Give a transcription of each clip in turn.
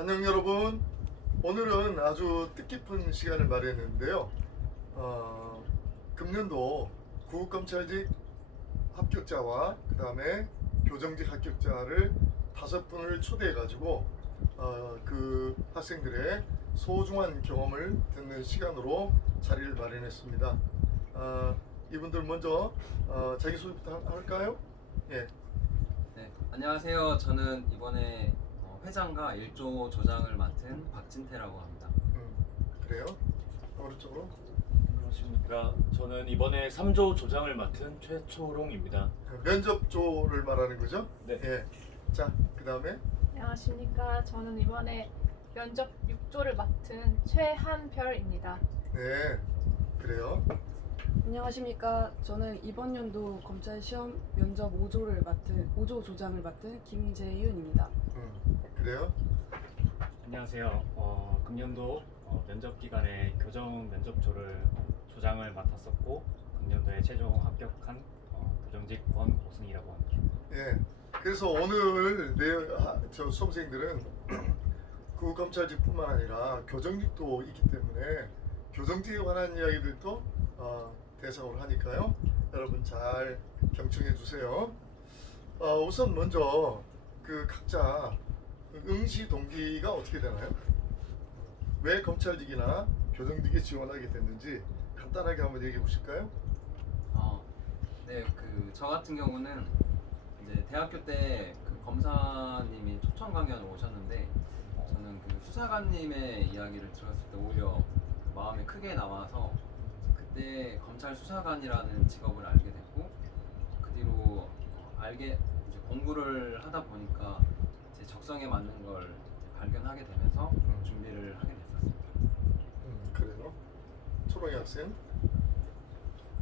안녕 여러분. 오늘은 아주 뜻깊은 시간을 마련했는데요. 금년도 구급검찰직 합격자와 그 다음에 교정직 합격자를 5분을 초대해가지고 그 학생들의 소중한 경험을 듣는 시간으로 자리를 마련했습니다. 이분들 먼저 자기소개부터 할까요? 예. 네, 안녕하세요. 저는 이번에 회장과 1조 조장을 맡은 박진태라고 합니다. 그래요? 오른쪽으로. 안녕하십니까. 저는 이번에 3조 조장을 맡은 최초롱입니다. 면접조를 말하는 거죠? 네. 예. 자, 그 다음에 안녕하십니까. 저는 이번에 면접 6조를 맡은 최한별입니다. 네, 그래요. 안녕하십니까. 저는 이번 연도 검찰 시험 면접 5조 조장을 맡은 김재윤입니다. 그래요. 안녕하세요. 금년도 면접 기간에 교정 면접조를 조장을 맡았었고 금년도에 최종 합격한 교정직 권오승이라고 합니다. 예. 그래서 오늘 저 수험생들은 구검찰직뿐만 아니라 교정직도 있기 때문에 교정직에 관한 이야기들도 대상으로 하니까요. 여러분 잘 경청해 주세요. 우선 먼저 그 각자 응시 동기가 어떻게 되나요? 왜 검찰직이나 교정직에 지원하게 됐는지 간단하게 한번 얘기해 보실까요? 네, 저 같은 경우는 이제 대학교 때 그 검사님이 초청 강연을 오셨는데 저는 그 수사관님의 이야기를 들었을 때 오히려 그 마음에 크게 남아서 그때 검찰 수사관이라는 직업을 알게 됐고 그 뒤로 이제 공부를 하다 보니까 제 적성에 맞는 걸 이제 발견하게 되면서 준비를 하게 됐었습니다. 그래요. 초롱이 학생.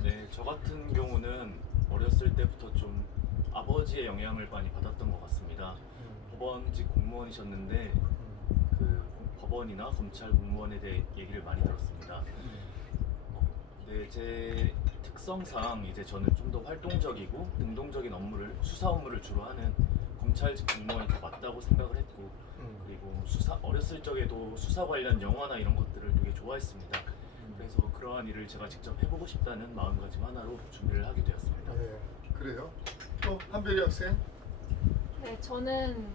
네, 저 같은 경우는 어렸을 때부터 좀 아버지의 영향을 많이 받았던 것 같습니다. 법원직 공무원이셨는데 그 법원이나 검찰 공무원에 대해 얘기를 많이 들었습니다. 네, 제 특성상 이제 저는 좀 더 활동적이고 능동적인 수사 업무를 주로 하는 검찰직 공무원이 더 맞다고 생각을 했고 그리고 어렸을 적에도 수사 관련 영화나 이런 것들을 되게 좋아했습니다. 그래서 그러한 일을 제가 직접 해보고 싶다는 마음가짐 하나로 준비를 하게 되었습니다. 네, 그래요. 또 한별이 학생. 네, 저는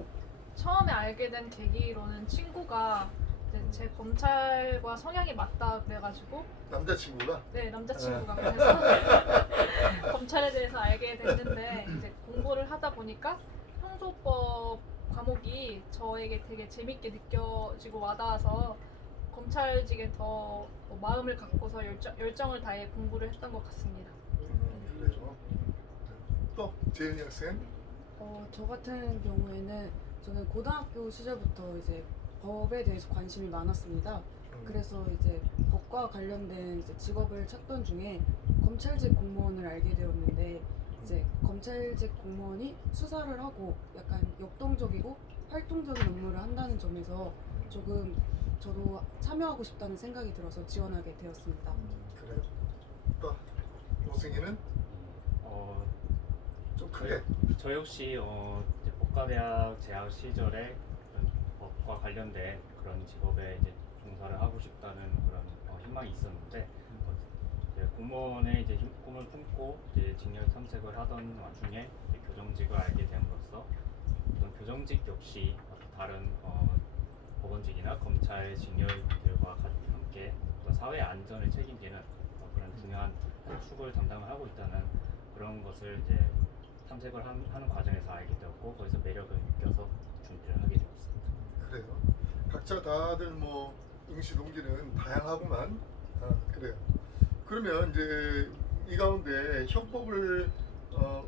처음에 알게 된 계기로는 친구가 이제 제 검찰과 성향이 맞다 그래가지고 남자친구가. 네, 남자친구가 그래서 검찰에 대해서 알게 됐는데 이제 공부를 하다 보니까 형소법 과목이 저에게 되게 재밌게 느껴지고 와닿아서 검찰직에 더 마음을 갖고서 열정을 다해 공부를 했던 것 같습니다. 그래요. 또 재윤이 학생. 저 같은 경우에는 저는 고등학교 시절부터 이제 법에 대해서 관심이 많았습니다. 그래서 이제 법과 관련된 이제 직업을 찾던 중에 검찰직 공무원을 알게 되었는데 이제 검찰직 공무원이 수사를 하고 약간 역동적이고 활동적인 업무를 한다는 점에서 조금 저도 참여하고 싶다는 생각이 들어서 지원하게 되었습니다. 그래요. 또 오승이는 좀 크게. 저 역시 이제 법과대학 재학 시절에 그런 법과 관련된 그런 직업에 이제 종사를 하고 싶다는 그런 희망이 있었는데 이제 공무원의 이제 꿈을 품고 이제 직렬 탐색을 하던 와중에 이제 교정직을 알게 됨으로써 어떤 교정직 역시 다른 법원직이나 검찰 직렬들과 함께 어떤 사회 안전을 책임지는 그런 중요한 축을 담당을 하고 있다는 그런 것을 이제 탐색을 하는 과정에서 알게 되었고 거기서 매력을 느껴서 준비를 하게 되었습니다. 그래요. 각자 다들 뭐 응시 동기는 다양하구만. 그래요. 그러면 이제 이 가운데 형법을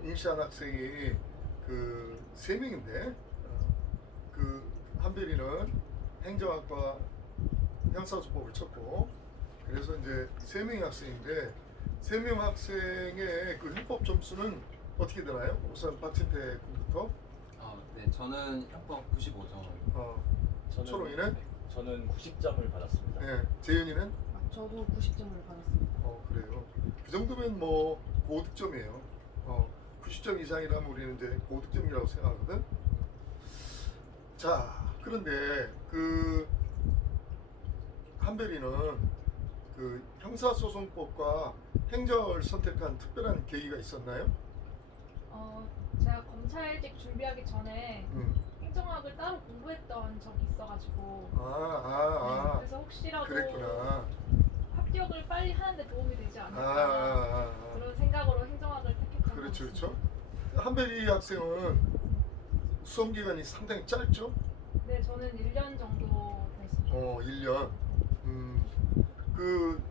응시한 학생이 그 3명인데 그 한별이는 행정학과 형사소법을 쳤고 그래서 이제 3명의 학생인데 3명 학생의 그 형법 점수는 어떻게 되나요? 우선 박진태 군부터. 네, 저는 형법 95점. 초롱이는? 저는 90점을 받았습니다. 네. 재윤이는? 저도 90점을 받았습니다. 그래요. 그 정도면 뭐 고득점이에요. 90점 이상이라면 우리는 이제 고득점이라고 생각하거든. 자, 그런데 그 한별이는 그 형사소송법과 행정을 선택한 특별한 계기가 있었나요? 제가 검찰직 준비하기 전에 행정학을 따로 공부했던 적이 있어가지고 그래서 혹시라도 그랬구나. 합격을 빨리 하는데 도움이 되지 않을까 그런 생각으로 행정학을 택했던 그렇죠, 것 그렇죠. 같습니다. 한별이 학생은 수험 기간이 상당히 짧죠? 네, 저는 1년 정도 됐습니다. 1년. 그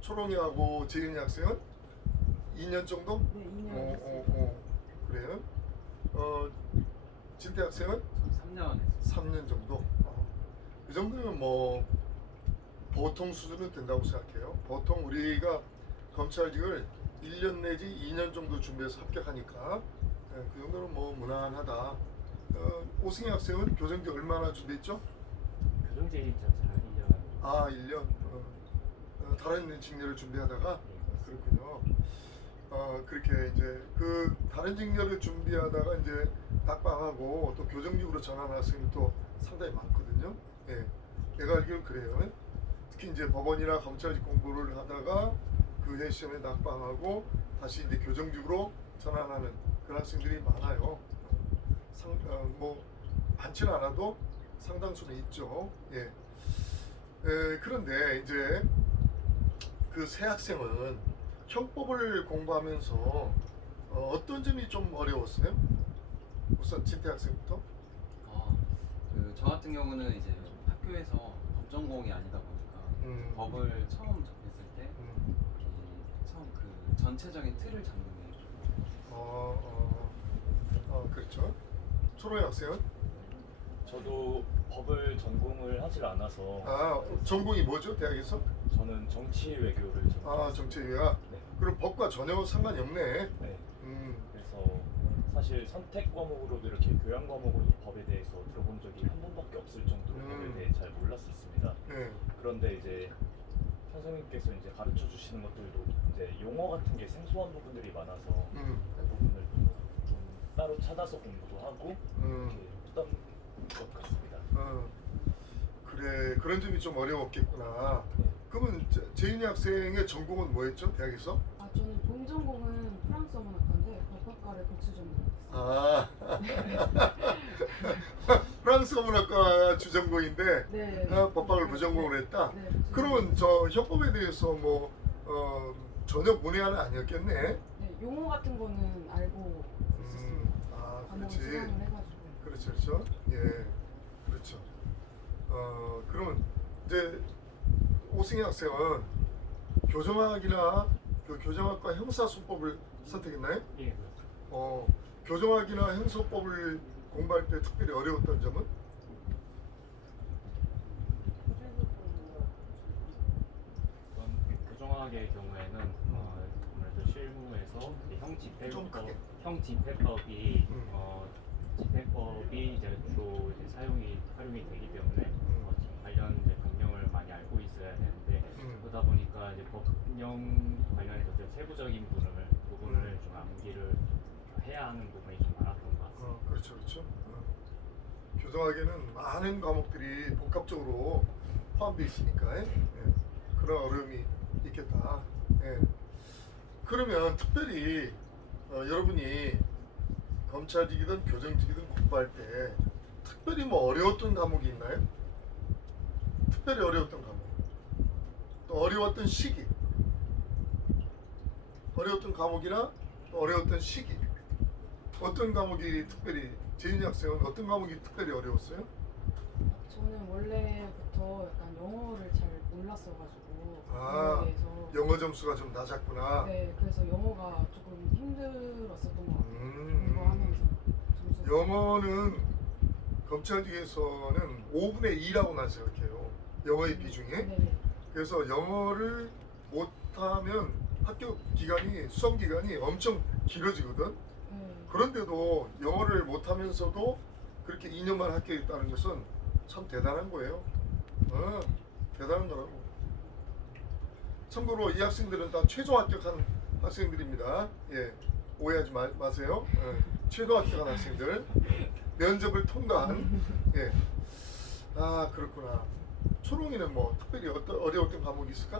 초롱이하고 재윤이 학생은 2년 정도? 네, 2년 했어요. 그래요? 진태 학생은 전 3년 했어요. 3년 정도. 이 정도면 뭐 보통 수준은 된다고 생각해요. 보통 우리가 검찰직을 1년 내지 2년 정도 준비해서 합격하니까 그 정도는 뭐 무난하다. 오승희 학생은 교정직 얼마나 준비했죠? 교정직 자체는 1년. 1년. 다른 직렬을 준비하다가 그렇군요. 그렇게 이제 그 다른 직렬을 준비하다가 이제 낙방하고 또 교정직으로 전환한 학생이 또 상당히 많거든요. 예, 내가 알기로는 그래요. 특히 이제 법원이나 검찰직 공부를 하다가 그 해 시험에 낙방하고 다시 이제 교정직으로 전환하는 그런 학생들이 많아요. 뭐 많지는 않아도 상당수는 있죠. 예. 그런데 이제 그 새 학생은 형법을 공부하면서 어떤 점이 좀 어려웠어요? 우선 진태 학생부터. 저 같은 경우는 이제 학교에서 법 전공이 아니다 보니까 법을 처음 접했을 때 처음 그 전체적인 틀을 잡는 게 그렇죠. 초롱이 학생은? 저도 법을 전공을 하질 않아서 전공이 뭐죠? 대학에서? 저는 정치 외교를 전공했습니다. 정치외야. 네. 그럼 법과 전혀 상관이 없네. 네. 음, 그래서 사실 선택 과목으로도 이렇게 교양 과목으로도 법에 대해서 들어본 적이 한 번밖에 없을 정도로 법에 대해 잘 몰랐었습니다. 네. 그런데 이제 선생님께서 이제 가르쳐 주시는 것들도 이제 용어 같은 게 생소한 부분들이 많아서 그 부분을 좀 따로 찾아서 공부도 하고 이렇게 했던 것 같습니다. 그래, 그런 점이 좀 어려웠겠구나. 그러면 재윤이 학생의 전공은 뭐였죠? 대학에서? 저는 본 전공은 프랑스어 문학과인데 법학과를 복수 전공했어요. 프랑스어 문학과 주전공인데 네. 법학을 부전공을 했다. 네, 복수 그러면 저 형법에 대해서 뭐 전혀 문외한은 아니었겠네. 네, 용어 같은 거는 알고 있었어요. 과목을 그렇지. 수강을 해가지고. 그렇죠, 그렇죠. 예, 그렇죠. 그러면 이제 오승희 학생은 교정학이나 그 교정학과 형사소법을 선택했나요? 예, 그렇죠. 교정학이나 형사법을 공부할 때 특별히 어려웠던 점은? 교정학의 경우에는 아무래도 실무에서 이제 좀 크게. 형집행법이 집행법이 이제 주로 이제 활용이 되기 때문에 관련 이제 법령을 많이 알고 있어야 되는데 그러다 보니까 이제 법령 관련해서 좀 세부적인 부분을 좀 암기를 해야 하는 부분이 좀 많았던 것 같습니다. 그렇죠, 그렇죠. 교정학에는 많은 과목들이 복합적으로 포함되어 있으니까 그런 어려움이 있겠다. 그러면 특별히 여러분이 검찰직이든 교정직이든 공부할 때 특별히 뭐 어려웠던 과목이 있나요? 특별히 어려웠던 과목, 또 어려웠던 시기, 어려웠던 과목이나 또 어려웠던 시기, 어떤 과목이 특별히 재윤이 학생은 어떤 과목이 특별히 어려웠어요? 저는 원래부터 약간 영어를 잘 몰랐어가지고 아, 영어에 대해서 영어 점수가 좀 낮았구나. 네, 그래서 영어가 조금 힘들었었던 것 같아요. 공부하면서 점수. 영어는 검찰직에서는 5분의 2라고 난 생각해요. 영어의 비중이. 네네. 그래서 영어를 못하면 학교 기간이 수험 기간이 엄청 길어지거든. 네. 그런데도 영어를 못하면서도 그렇게 2년만 합격했다는 것은 참 대단한 거예요. 대단한 거라고. 참고로 이 학생들은 다 최종 합격한 학생들입니다. 예, 오해하지 마세요. 최종 합격한 학생들, 면접을 통과한. 예. 아 그렇구나. 초롱이는 뭐 특별히 어려웠던 과목이 있을까?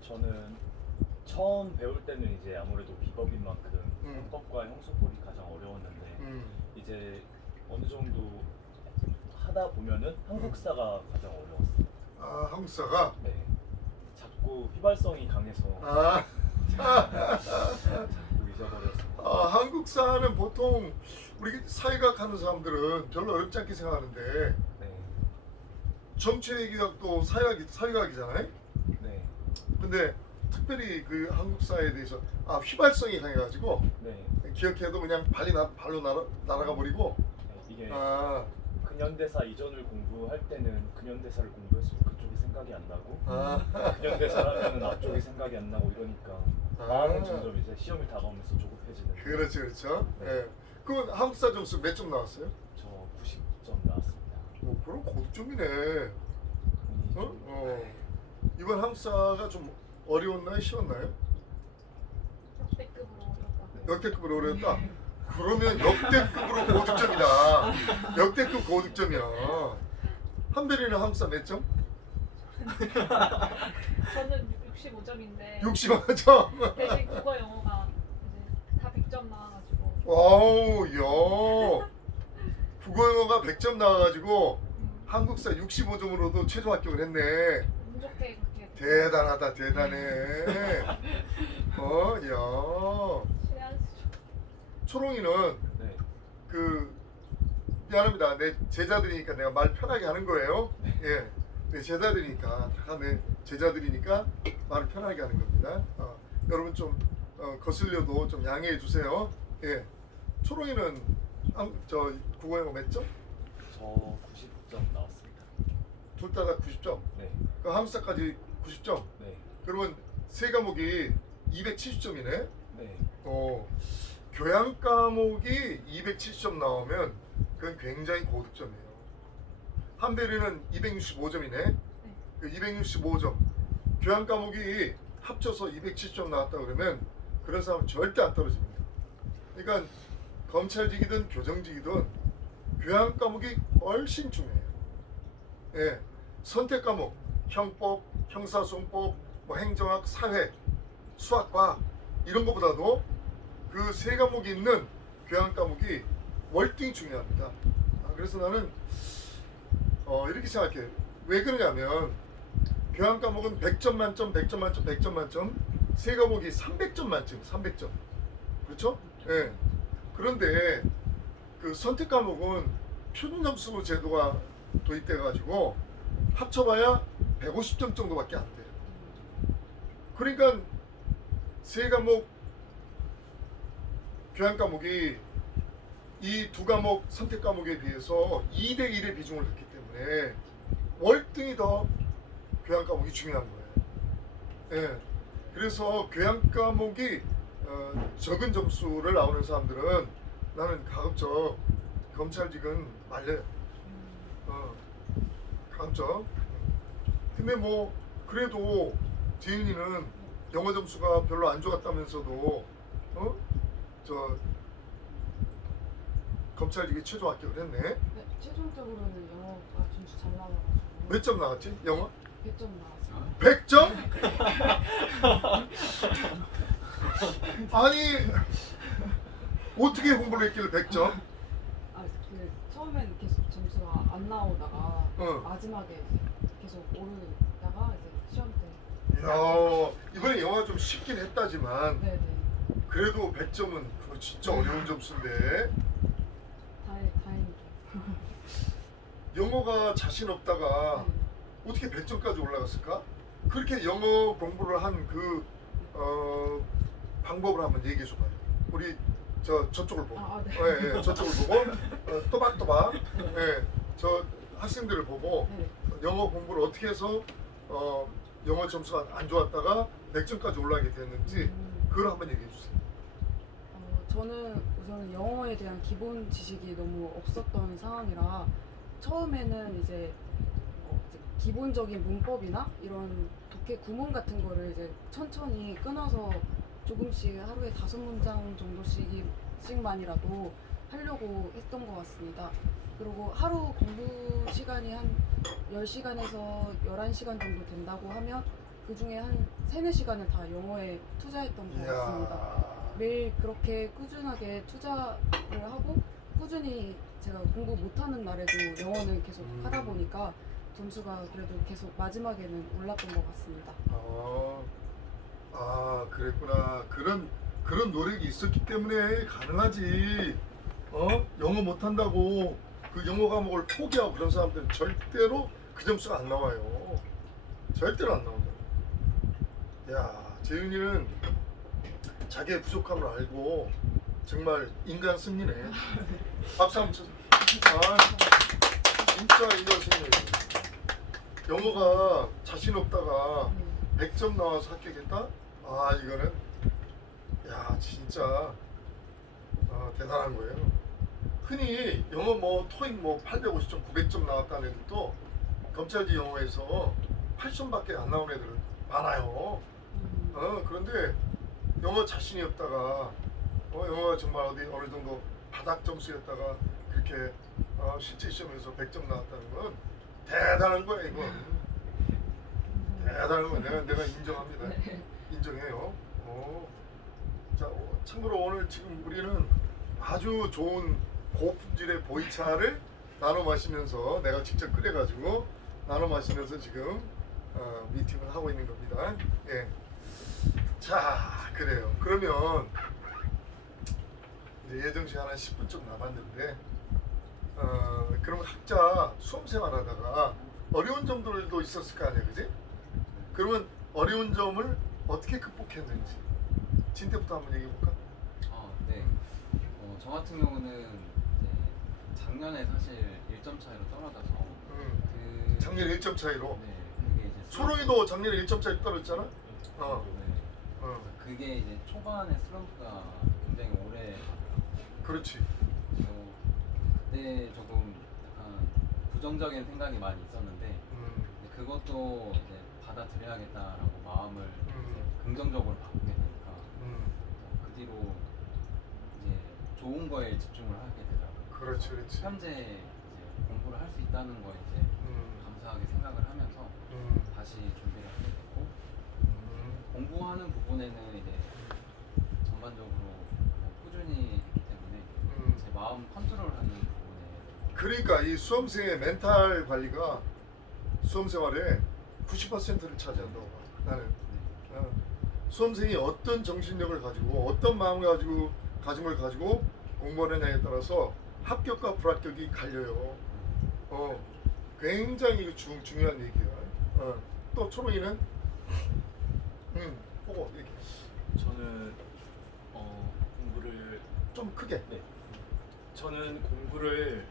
저는 처음 배울 때는 이제 아무래도 비법인 만큼 형법과 형수법이 가장 어려웠는데 이제 어느 정도 하다 보면은 한국사가 가장 어려웠어요. 아 한국사가. 네. 자꾸 휘발성이 강해서 아, 자꾸 잊어버렸습니다. 한국사는 보통 우리 사회학 하는 사람들은 별로 어렵지 않게 생각하는데 네. 정치외교학도 사회학이잖아요. 네. 근데 특별히 그 한국사에 대해서 휘발성이 강해가지고 네. 기억해도 그냥 발로 날아가 버리고. 네. 이게 아, 근현대사 이전을 공부할 때는 근현대사를 공부했으면 그쪽이 생각이 안 나고 아, 근현대사 하면은 앞쪽이 생각이 안 나고 이러니까 마음은 점점 이제 시험이 다가오면서 조급해지는. 그렇죠. 네. 예. 그럼 한국사 점수 몇 점 나왔어요? 저 90점 나왔습니다. 그럼 고득점이네. 운이 어? 좀- 이번 한국사가 좀 어려웠나요? 쉬웠나요? 역대급으로 어렵다. 역대급으로 어려웠다. 그러면 역대급으로 고득점이다. 역대급 고득점이야. 한별이는 한국사 몇 점? 저는 65점인데 65점. 대신 국어 영어가 이제 다 100점 나와가지고 와우, 야. 국어 영어가 100점 나와가지고 한국사 65점으로도 최종 합격을 했네. 운 좋게 그렇게 대단하다, 대단해. 야. 실례한 초롱이는 네. 미안합니다. 내 제자들이니까 내가 말 편하게 하는 거예요. 예, 내 제자들이니까 다 내 제자들이니까 말을 편하게 하는 겁니다. 여러분 좀 거슬려도 좀 양해해 주세요. 예, 초롱이는 저 국어 영어 몇 점? 저 90점 나왔습니다. 둘 다 90점. 네. 그 한국사까지 90점. 네. 그러면 세 과목이 270점이네. 네. 교양 과목이 270점 나오면 그건 굉장히 고득점이에요. 한별이는 265점이네. 그 265점. 교양 과목이 합쳐서 270점 나왔다 그러면 그런 사람은 절대 안 떨어집니다. 그러니까 검찰직이든 교정직이든 교양 과목이 훨씬 중요해요. 예, 선택 과목, 형법, 형사소송법, 뭐 행정학, 사회, 수학과 이런 것보다도 그 세 과목이 있는 교양 과목이 월등히 중요합니다. 그래서 나는 이렇게 생각해. 왜 그러냐면 교양 과목은 100점 만점, 100점 만점, 100점 만점, 세 과목이 300점 만점, 300점. 그렇죠? 예. 그런데 그 선택 과목은 표준 점수 제도가 도입돼 가지고 합쳐봐야 150점 정도밖에 안 돼요. 그러니까 세 과목 교양 과목이 이 두 과목 선택 과목에 비해서 2대 1의 비중을 했기 때문에 월등히 더 교양 과목이 중요한 거예요. 예. 그래서 교양 과목이 적은 점수를 나오는 사람들은 나는 가급적 검찰직은 말려요. 가급적. 근데 뭐 그래도 재윤이는 영어 점수가 별로 안 좋았다면서도 저 검찰직에 최종 합격을 했네. 네, 최종적으로는 영어가 점수 잘 나와가지고 몇 점 나왔지? 영어? 100점 나왔어요. 100점? 아니 어떻게 공부를 했길래 100점? 처음엔 계속 점수가 안 나오다가 응. 마지막에 이제 계속 오르다가 이제 시험 때 이야, 이번에 영어가 좀 쉽긴 했다지만 네네 그래도 100점은 그거 진짜 어려운 점수인데 다행이죠. 영어가 자신 없다가 네. 어떻게 100점까지 올라갔을까? 그렇게 영어 공부를 한 그 방법을 한번 얘기해 줘봐요. 우리 저쪽을 보고, 네. 예, 저쪽을 보고 또박또박, 예, 저 학생들을 보고 네. 영어 공부를 어떻게 해서 영어 점수가 안 좋았다가 100점까지 올라가게 됐는지 그걸 한번 얘기해 주세요. 저는 우선 영어에 대한 기본 지식이 너무 없었던 상황이라 처음에는 이제 기본적인 문법이나 이런 독해 구문 같은 거를 이제 천천히 끊어서 조금씩 하루에 5문장 정도씩만이라도 하려고 했던 것 같습니다. 그리고 하루 공부 시간이 한 10시간에서 11시간 정도 된다고 하면 그 중에 한 3-4시간을 다 영어에 투자했던 것 같습니다. 이야. 매일 그렇게 꾸준하게 투자를 하고 꾸준히 제가 공부 못하는 날에도 영어는 계속 하다 보니까 점수가 그래도 계속 마지막에는 올랐던 것 같습니다. 그랬구나. 그런 노력이 있었기 때문에 가능하지. 영어 못한다고 그 영어 과목을 포기하고 그런 사람들은 절대로 그 점수가 안 나와요. 절대로 안 나온다. 야, 재윤이는 자기의 부족함을 알고 정말 인간 승리네. 박수 한번 쳐줘. 진짜 인간 승리네. 영어가 자신 없다가 100점 나와서 합격했다? 이거는 진짜 대단한 거예요. 흔히 영어 뭐 토익 뭐 850점, 900점 나왔다는 애들도 검찰지 영어에서 8점밖에 안 나온 애들은 많아요. 그런데 영어 자신이 없다가 영어가 정말 어느 정도 바닥 점수였다가 그렇게 실제 시험에서 100점 나왔다는 건 대단한 거야. 이건 대단한 거야. 내가 인정합니다. 인정해요. 자, 참고로 오늘 지금 우리는 아주 좋은 고품질의 보이차를 나눠 마시면서 내가 직접 끓여가지고 나눠 마시면서 지금 미팅을 하고 있는 겁니다. 예. 자, 그래요. 그러면 이제 예정 시간 한 10분 좀 남았는데, 그러면 각자 수험 생활하다가 어려운 점들도 있었을 거 아니야, 그지? 그러면 어려운 점을 어떻게 극복했는지 진태부터 한번 얘기해 볼까? 네. 저 같은 경우는 이제 작년에 사실 1점 차이로 떨어져서 작년 1점 차이로. 네, 그게 이제 초롱이도 작년에 1점 차이 떨어졌잖아. 네. 그게 이제 초반에 슬럼프가 굉장히 오래 그렇지. 그때 조금 약간 부정적인 생각이 많이 있었는데 근데 그것도 이제 받아들여야겠다라고 마음을 긍정적으로 바꾸게 되니까 그 뒤로 이제 좋은 거에 집중을 하게 되더라고요. 그렇지, 그렇지. 현재 이제 공부를 할 수 있다는 거에 이제 감사하게 생각을 하면서 다시 준비를 하게 됐고 공부하는 부분에는 이제 전반적으로 뭐 꾸준히 했기 때문에 제 마음 컨트롤하는 부분에 그러니까 이 수험생의 멘탈 관리가 수험 생활에 90%를 차지한다고 봐. 나는 수험생이 어떤 정신력을 가지고 어떤 마음을 가지고 공부하느냐에 따라서 합격과 불합격이 갈려요. 굉장히 이거 중요한 얘기야. 또 초롱이는 보고 얘기해. 저는 공부를 좀 크게. 네. 저는 공부를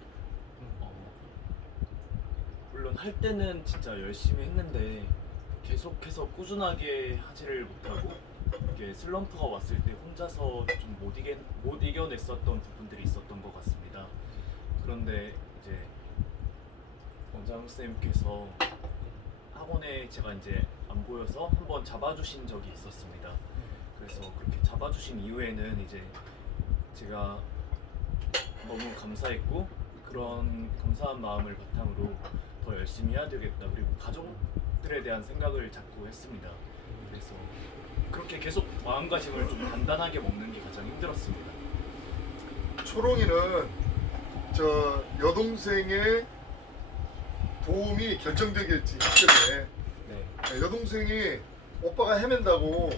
물론 할 때는 진짜 열심히 했는데 계속해서 꾸준하게 하지를 못하고 이게 슬럼프가 왔을 때 혼자서 좀 못 이겨냈었던 부분들이 있었던 것 같습니다. 그런데 이제 원장 쌤께서 학원에 제가 이제 안 보여서 한번 잡아주신 적이 있었습니다. 그래서 그렇게 잡아주신 이후에는 이제 제가 너무 감사했고 그런 감사한 마음을 바탕으로 더 열심히 해야 되겠다. 그리고 가족들에 대한 생각을 자꾸 했습니다. 그래서 그렇게 계속 마음가짐을 좀 단단하게 먹는 게 가장 힘들었습니다. 초롱이는 저 여동생의 도움이 결정적이었지 학교에. 네. 여동생이 오빠가 헤맨다고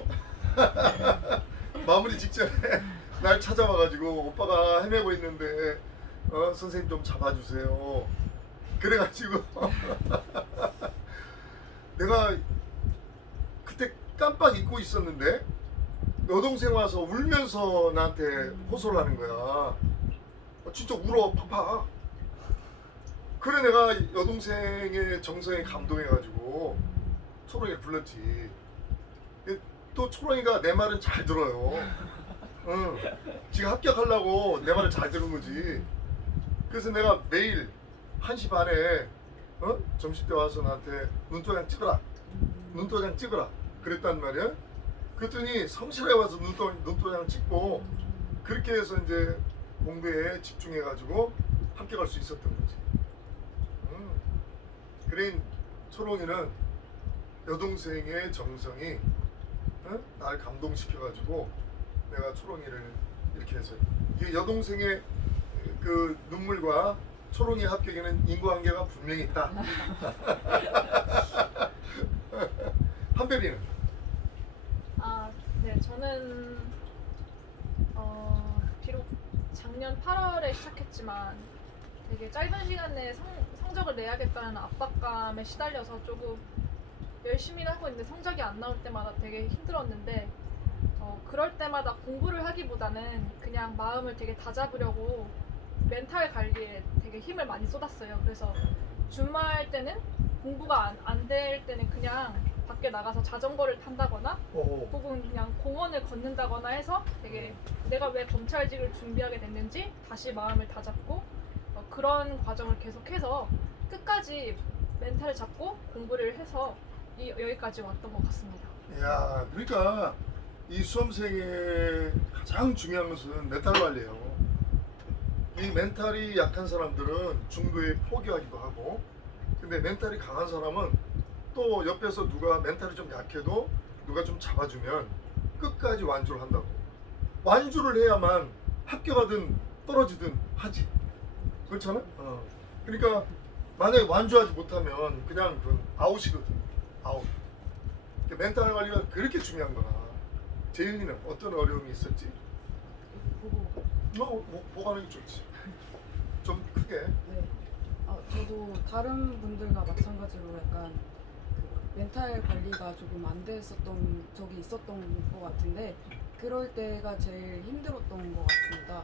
마무리 직전에 날 찾아와가지고 오빠가 헤매고 있는데 선생님 좀 잡아주세요. 그래가지고 내가 그때 깜빡 잊고 있었는데 여동생 와서 울면서 나한테 호소를 하는 거야. 진짜 울어 팍팍. 그래 내가 여동생의 정성에 감동해가지고 초롱이를 불렀지. 또 초롱이가 내 말은 잘 들어요. 지금 합격하려고 내 말을 잘 들은 거지. 그래서 내가 매일 1시 반에 점심 때 와서 나한테 눈도장 찍어라 그랬단 말이야. 그랬더니 성실하게 와서 눈도장 찍고 그렇게 해서 이제 공부에 집중해가지고 합격할 수 있었던 거지. 그린 초롱이는 여동생의 정성이 날 감동시켜가지고 내가 초롱이를 이렇게 해서 이게 여동생의 그 눈물과 초롱이 합격에는 인과관계가 분명히 있다. 한별이는? 네, 저는 비록 작년 8월에 시작했지만 되게 짧은 시간 내에 성적을 내야겠다는 압박감에 시달려서 조금 열심히 하고 있는데 성적이 안 나올 때마다 되게 힘들었는데 그럴 때마다 공부를 하기보다는 그냥 마음을 되게 다잡으려고 멘탈 관리에 되게 힘을 많이 쏟았어요. 그래서 주말 때는 공부가 안 될 때는 그냥 밖에 나가서 자전거를 탄다거나 혹은 그냥 공원을 걷는다거나 해서 되게 내가 왜 검찰직을 준비하게 됐는지 다시 마음을 다잡고 그런 과정을 계속해서 끝까지 멘탈을 잡고 공부를 해서 여기까지 왔던 것 같습니다. 야, 그러니까 이 수험생의 가장 중요한 것은 멘탈 관리예요. 이 멘탈이 약한 사람들은 중도에 포기하기도 하고, 근데 멘탈이 강한 사람은 또 옆에서 누가 멘탈이 좀 약해도 누가 좀 잡아주면 끝까지 완주를 한다고. 완주를 해야만 합격하든 떨어지든 하지. 그렇잖아? 그러니까 만약에 완주하지 못하면 그냥 그건 아웃이거든. 아웃. 멘탈 관리가 그렇게 중요한 거야. 재윤이는 어떤 어려움이 있었지? 보고 보관하기 좋지. 좀 크게. 네. 저도 다른 분들과 마찬가지로 약간 그 멘탈 관리가 조금 안 됐었던 적이 있었던 것 같은데 그럴 때가 제일 힘들었던 것 같습니다.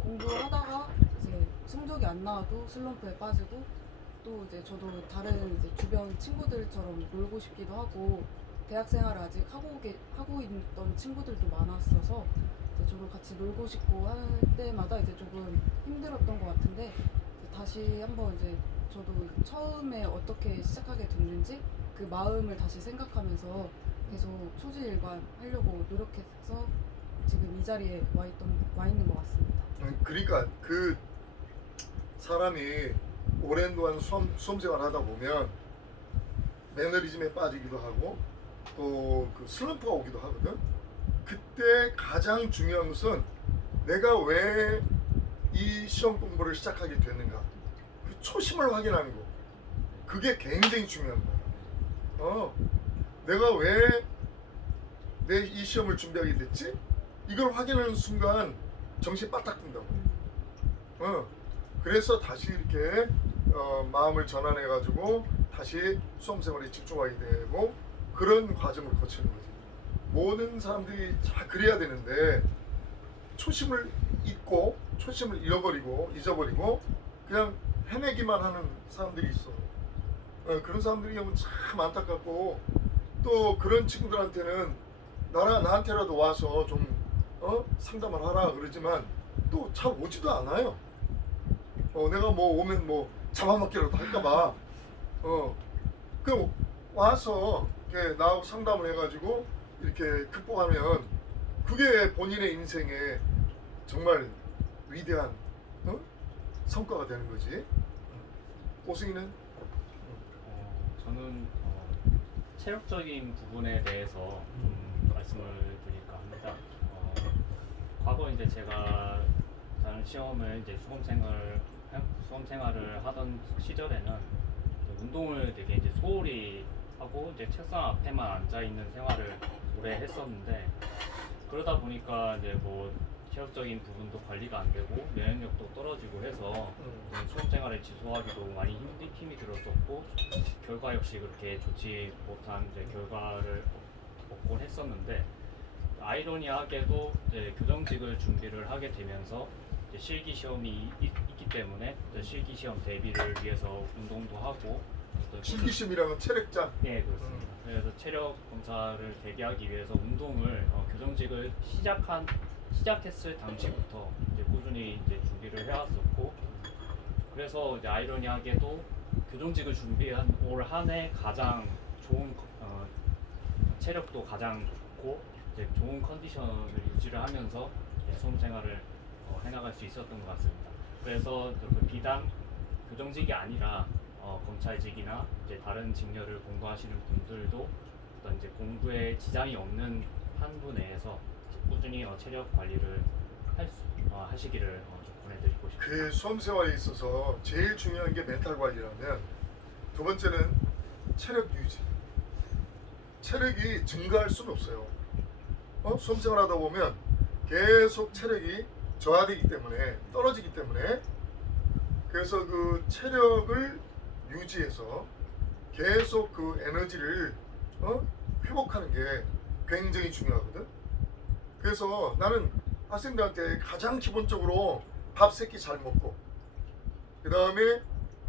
공부하다가 이제 성적이 안 나와도 슬럼프에 빠지고 또 이제 저도 다른 이제 주변 친구들처럼 놀고 싶기도 하고 대학 생활을 아직 하고 있던 친구들도 많았어서 이제 저도 같이 놀고 싶고 할 때마다 이제 조금 힘들었던 것 같은데 다시 한번 이제 저도 처음에 어떻게 시작하게 됐는지 그 마음을 다시 생각하면서 계속 소질일관 하려고 노력해서 지금 이 자리에 와 있는 것 같습니다. 그러니까 그 사람이 오랜 동안 수험생활 하다 보면 매너리즘에 빠지기도 하고 또 그 슬럼프가 오기도 하거든. 그때 가장 중요한 것은 내가 왜 이 시험 공부를 시작하게 됐는가, 그 초심을 확인하는 거, 그게 굉장히 중요한 거야. 내가 왜 내 이 시험을 준비하게 됐지? 이걸 확인하는 순간 정신이 빠딱 든다고. 그래서 다시 이렇게 마음을 전환해 가지고 다시 수험생활에 집중하게 되고 그런 과정을 거치는 거지. 모든 사람들이 다 그래야 되는데 초심을 잊고 초심을 잊어버리고 그냥 헤매기만 하는 사람들이 있어. 그런 사람들이 경우 참 안타깝고 또 그런 친구들한테는 나한테라도 와서 좀 상담을 하라 그러지만 또 잘 오지도 않아요. 내가 뭐 오면 뭐 잡아먹기라도 할까봐. 그 와서 이렇게 나하고 상담을 해가지고 이렇게 극복하면 그게 본인의 인생에 정말 위대한 성과가 되는 거지. 오승이는? 저는 체력적인 부분에 대해서 좀 말씀을 드릴까 합니다. 과거 이제 제가 다른 시험을 이제 수험 생활을 하던 시절에는 운동을 되게 이제 소홀히 하고 이제 책상 앞에만 앉아 있는 생활을 오래 했었는데 그러다 보니까 이제 뭐 체력적인 부분도 관리가 안 되고 면역력도 떨어지고 해서 수험 생활을 지속하기도 많이 힘이 들었었고 결과 역시 그렇게 좋지 못한 이제 결과를 얻곤 했었는데 아이러니하게도 이제 교정직을 준비를 하게 되면서 이제 실기 시험이 있기 때문에 이제 실기 시험 대비를 위해서 운동도 하고 실기시험이라는 체력장. 네, 그렇습니다. 그래서 체력 검사를 대비하기 위해서 운동을 교정직을 시작했을 당시부터 이제 꾸준히 이제 준비를 해왔었고 그래서 이제 아이러니하게도 교정직을 준비한 올 한 해 가장 좋은 체력도 가장 좋고 이제 좋은 컨디션을 유지를 하면서 수험 생활을 해나갈 수 있었던 것 같습니다. 그래서 그 비단 교정직이 아니라 검찰직이나 이제 다른 직렬을 공부하시는 분들도 어떤 이제 공부에 지장이 없는 한부 내에서 꾸준히 체력 관리를 하시기를 좀 보내드리고 싶습니다. 그 수험 생활에 있어서 제일 중요한 게 멘탈 관리라면 두 번째는 체력 유지. 체력이 증가할 수는 없어요. 수험 생활하다 보면 계속 체력이 저하되기 때문에 떨어지기 때문에 그래서 그 체력을 유지해서 계속 그 에너지를 회복하는 게 굉장히 중요하거든. 그래서 나는 학생들한테 가장 기본적으로 밥 3끼 잘 먹고 그 다음에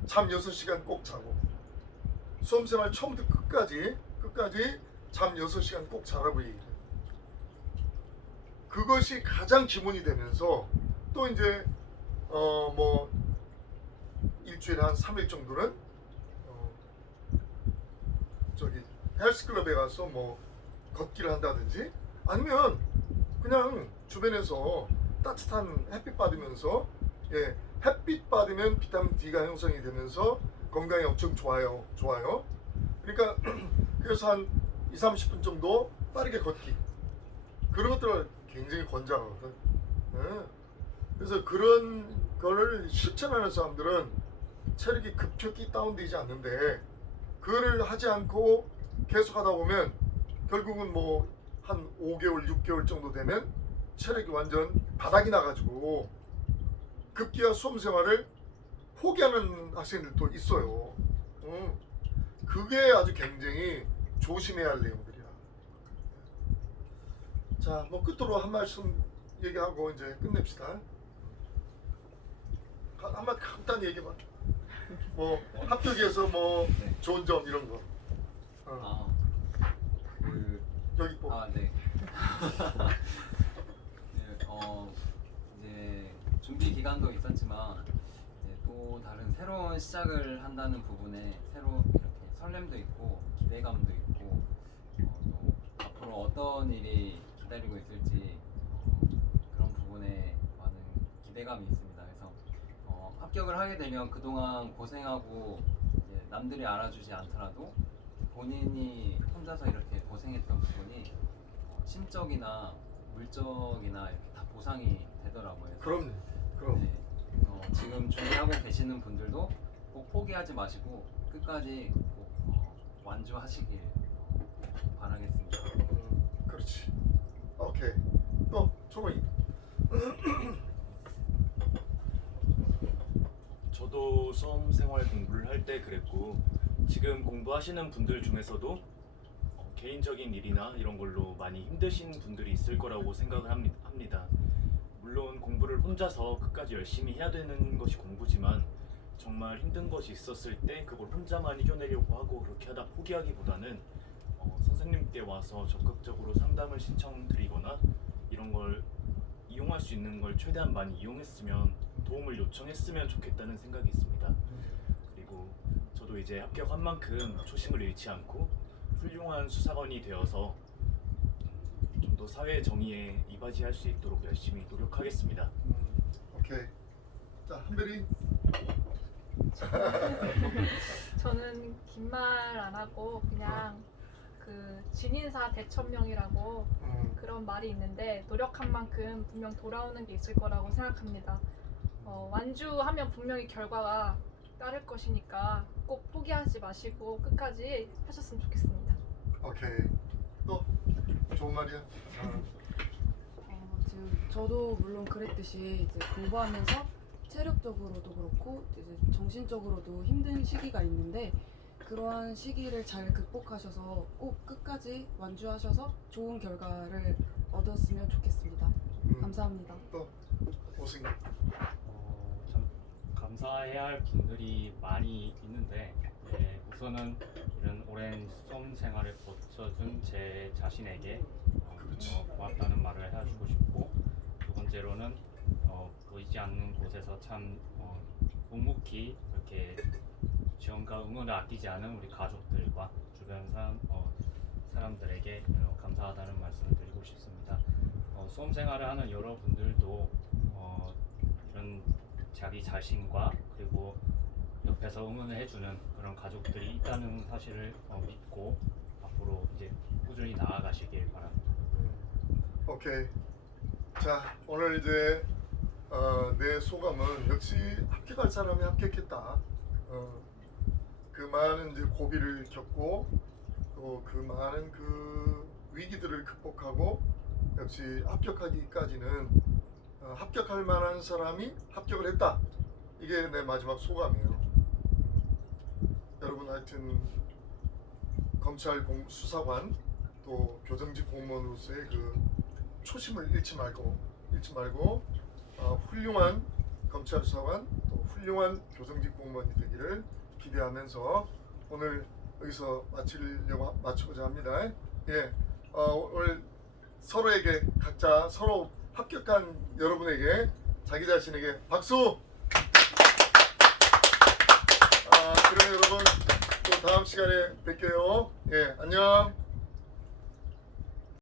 잠 6시간 꼭 자고 수험생활 처음부터 끝까지 잠 6시간 꼭 자라고 얘기해요. 그것이 가장 기본이 되면서 또 이제 뭐 일주일에 한 3일 정도는 저기 헬스클럽에 가서 뭐 걷기를 한다든지 아니면 그냥 주변에서 따뜻한 햇빛 받으면서 햇빛 받으면 비타민 D가 형성이 되면서 건강에 엄청 좋아요. 그러니까 그래서 한 20-30분 정도 빠르게 걷기 그런 것들을 굉장히 권장하거든. 그래서 그런 거를 실천하는 사람들은 체력이 급격히 다운되지 않는데 그거를 하지 않고 계속 하다 보면 결국은 뭐 한 5개월, 6개월 정도 되면 체력이 완전 바닥이 나가지고 급기야 수험 생활을 포기하는 학생들도 있어요. 그게 아주 굉장히 조심해야 할 내용들이야. 자, 뭐 끝으로 한 말씀 얘기하고 이제 끝냅시다. 한번 간단히 얘기해봐. 뭐 합격해서 뭐 네. 좋은 점 이런 거. 여기 뭐. 네. 이제 준비 기간도 있었지만 이제 또 다른 새로운 시작을 한다는 부분에 이렇게 설렘도 있고 기대감도 있고 또 앞으로 어떤 일이 기다리고 있을지 그런 부분에 많은 기대감이 있습니다. 그래서 합격을 하게 되면 그동안 고생하고 이제 남들이 알아주지 않더라도 본인이 혼자서 이렇게 고생했던 부분이 심적이나 물적이나 이렇게 다 보상이 되더라고요. 그럼. 네, 그래서 지금 준비하고 계시는 분들도 꼭 포기하지 마시고 끝까지 꼭 완주하시길 바라겠습니다. 그렇지. 오케이. 또 초롱이. 저도 수험 생활 공부를 할 때 그랬고 지금 공부하시는 분들 중에서도 개인적인 일이나 이런 걸로 많이 힘드신 분들이 있을 거라고 생각을 합니다. 물론 공부를 혼자서 끝까지 열심히 해야 되는 것이 공부지만 정말 힘든 것이 있었을 때 그걸 혼자만 이겨내려고 하고 그렇게 하다 포기하기보다는 선생님께 와서 적극적으로 상담을 신청드리거나 이런 걸 이용할 수 있는 걸 최대한 많이 이용했으면 도움을 요청했으면 좋겠다는 생각이 있습니다. 그리고 저도 이제 합격한 만큼 초심을 잃지 않고 훌륭한 수사관이 되어서 좀 더 사회 정의에 이바지할 수 있도록 열심히 노력하겠습니다. 오케이. 자, 한별이. 저는 긴 말 안 하고 그냥 그 진인사 대천명이라고 그런 말이 있는데 노력한 만큼 분명 돌아오는 게 있을 거라고 생각합니다. 완주하면 분명히 결과가 따를 것이니까 꼭 포기하지 마시고 끝까지 하셨으면 좋겠습니다. 오케이. 또 좋은 말이야. 지금 저도 물론 그랬듯이 이제 공부하면서 체력적으로도 그렇고 이제 정신적으로도 힘든 시기가 있는데 그러한 시기를 잘 극복하셔서 꼭 끝까지 완주하셔서 좋은 결과를 얻었으면 좋겠습니다. 감사합니다. 또 오승. 참 감사해야 할 분들이 많이 있는데 우선은 이런 오랜 수험 생활을 거쳐준 제 자신에게 고맙다는 말을 해주고 싶고 두 번째로는 보이지 않는 곳에서 참 묵묵히 이렇게 지원과 응원을 아끼지 않은 우리 가족들과 주변 사람들에게 감사하다는 말씀을 드리고 싶습니다. 수험 생활을 하는 여러분들도 이런 자기 자신과 그리고 옆에서 응원을 해주는 그런 가족들이 있다는 사실을 믿고 앞으로 이제 꾸준히 나아가시길 바랍니다. 오케이. 자, 오늘 이제 내 소감은 역시 합격할 사람이 합격했다. 그 많은 이제 고비를 겪고 또 그 많은 그 위기들을 극복하고 역시 합격하기까지는 합격할 만한 사람이 합격을 했다. 이게 내 마지막 소감이에요. 여러분 하여튼 검찰 수사관 또 교정직 공무원으로서의 그 초심을 잃지 말고 훌륭한 검찰 수사관 또 훌륭한 교정직 공무원이 되기를 기대하면서 오늘 여기서 마치고자 합니다. 예, 오늘 서로에게 각자 서로 합격한 여러분에게 자기 자신에게 박수. 그럼 여러분 또 다음 시간에 뵐게요. 예, 안녕.